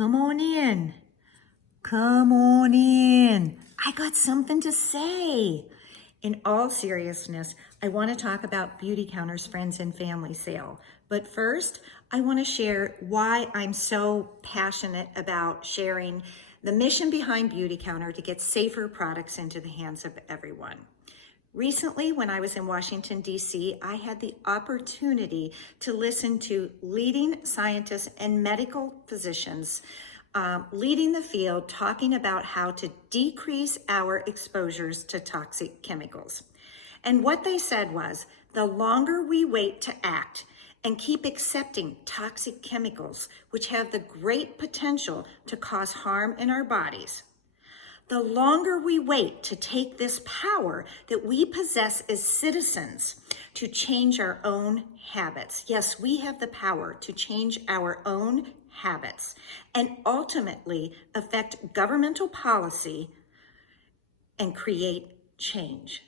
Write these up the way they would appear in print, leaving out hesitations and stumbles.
Come on in. Come on in. I got something to say. In all seriousness, I want to talk about Beautycounter's Friends and Family Sale. But first, I want to share why I'm so passionate about sharing the mission behind Beautycounter to get safer products into the hands of everyone. Recently, when I was in Washington, D.C., I had the opportunity to listen to leading scientists and medical physicians leading the field, talking about how to decrease our exposures to toxic chemicals. And what they said was, the longer we wait to act and keep accepting toxic chemicals, which have the great potential to cause harm in our bodies, the longer we wait to take this power that we possess as citizens to change our own habits. Yes, we have the power to change our own habits and ultimately affect governmental policy and create change.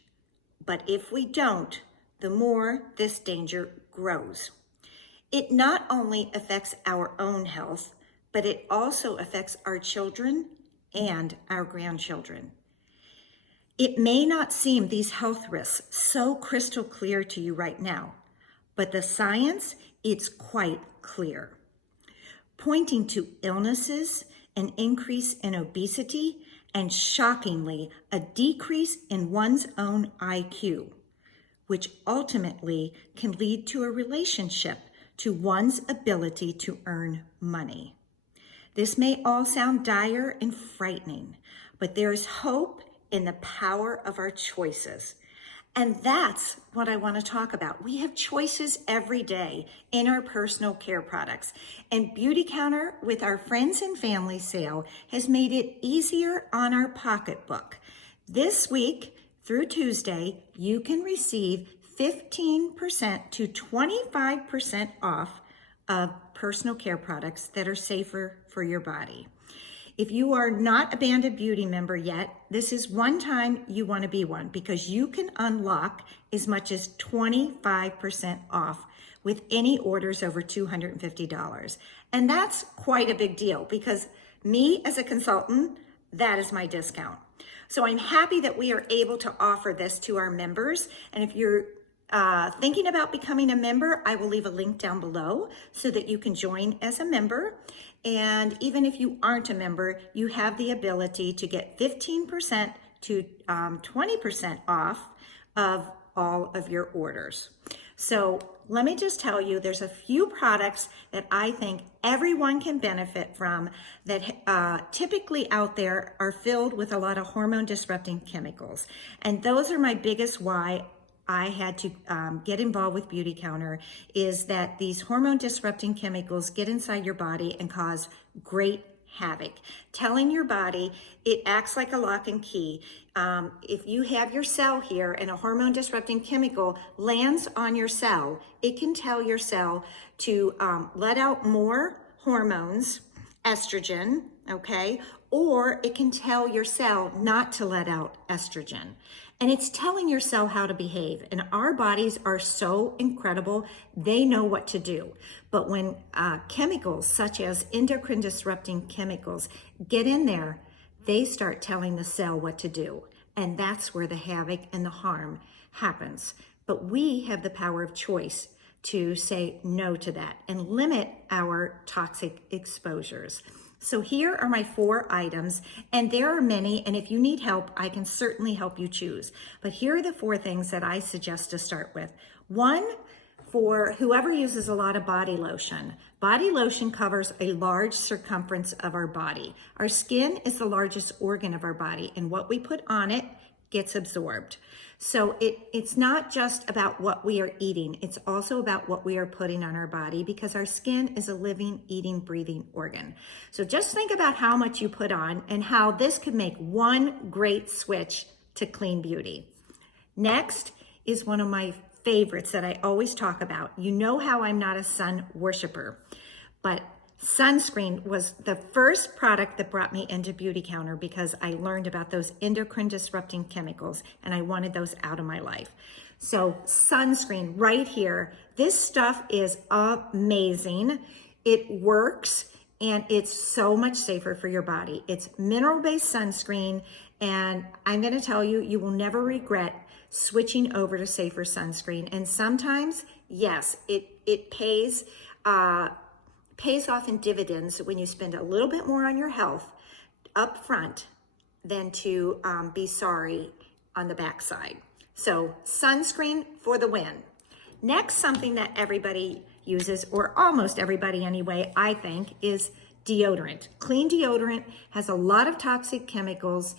But if we don't, the more this danger grows. It not only affects our own health, but it also affects our children and our grandchildren. It may not seem these health risks so crystal clear to you right now, but the science, it's quite clear, pointing to illnesses, an increase in obesity, and shockingly, a decrease in one's own IQ, which ultimately can lead to a relationship to one's ability to earn money. This may all sound dire and frightening, but there is hope in the power of our choices. And that's what I want to talk about. We have choices every day in our personal care products. And Beautycounter, with our Friends and Family Sale, has made it easier on our pocketbook. This week through Tuesday, you can receive 15% to 25% off of personal care products that are safer for your body. If you are not a Banded Beauty member yet, this is one time you want to be one, because you can unlock as much as 25% off with any orders over $250. And that's quite a big deal, because me as a consultant, that is my discount. So I'm happy that we are able to offer this to our members. And if you're thinking about becoming a member, I will leave a link down below so that you can join as a member. And even if you aren't a member, you have the ability to get 15% to 20% off of all of your orders. So let me just tell you, there's a few products that I think everyone can benefit from that typically out there are filled with a lot of hormone disrupting chemicals. And those are my biggest why I had to get involved with Beautycounter, is that these hormone disrupting chemicals get inside your body and cause great havoc, telling your body it acts like a lock and key. If you have your cell here and a hormone disrupting chemical lands on your cell, it can tell your cell to let out more hormones, estrogen, okay? Or it can tell your cell not to let out estrogen. And it's telling your cell how to behave. And our bodies are so incredible, they know what to do. But when chemicals such as endocrine disrupting chemicals get in there, they start telling the cell what to do. And that's where the havoc and the harm happens. But we have the power of choice to say no to that and limit our toxic exposures. So here are my 4 items, and there are many, and if you need help, I can certainly help you choose. But here are the 4 things that I suggest to start with. 1, for whoever uses a lot of body lotion. Body lotion covers a large circumference of our body. Our skin is the largest organ of our body, and what we put on it gets absorbed. So it's not just about what we are eating, it's also about what we are putting on our body, because our skin is a living, eating, breathing organ. So just think about how much you put on and how this could make one great switch to clean beauty. Next is one of my favorites that I always talk about. You know how I'm not a sun worshiper, but sunscreen was the first product that brought me into Beautycounter, because I learned about those endocrine disrupting chemicals and I wanted those out of my life. So sunscreen right here. This stuff is amazing. It works and it's so much safer for your body. It's mineral-based sunscreen, and I'm going to tell you, you will never regret switching over to safer sunscreen. And sometimes, yes, it pays off in dividends when you spend a little bit more on your health up front than to be sorry on the backside. So sunscreen for the win. Next, something that everybody uses, or almost everybody anyway, I think, is deodorant. Clean deodorant has a lot of toxic chemicals,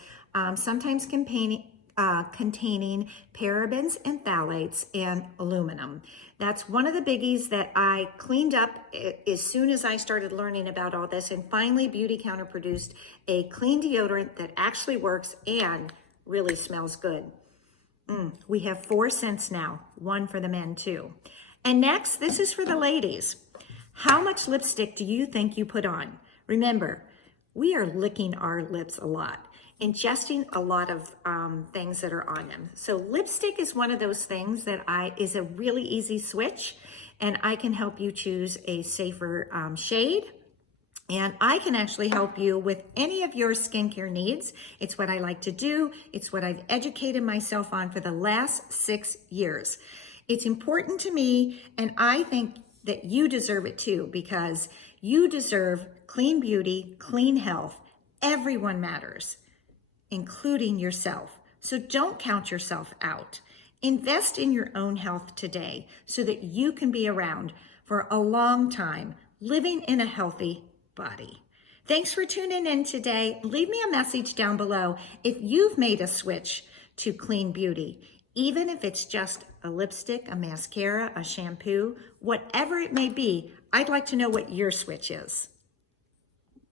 sometimes containing parabens and phthalates and aluminum. That's one of the biggies that I cleaned up as soon as I started learning about all this, and finally Beautycounter produced a clean deodorant that actually works and really smells good. We have 4 scents now, one for the men too. And next, this is for the ladies. How much lipstick do you think you put on? Remember, we are licking our lips a lot, ingesting a lot of things that are on them. So lipstick is one of those things that is a really easy switch, and I can help you choose a safer shade. And I can actually help you with any of your skincare needs. It's what I like to do. It's what I've educated myself on for the last 6 years. It's important to me, and I think that you deserve it too, because you deserve clean beauty, clean health. Everyone matters, including yourself. So don't count yourself out. Invest in your own health today so that you can be around for a long time, living in a healthy body. Thanks for tuning in today. Leave me a message down below if you've made a switch to clean beauty, even if it's just a lipstick, a mascara, a shampoo, whatever it may be. I'd like to know what your switch is.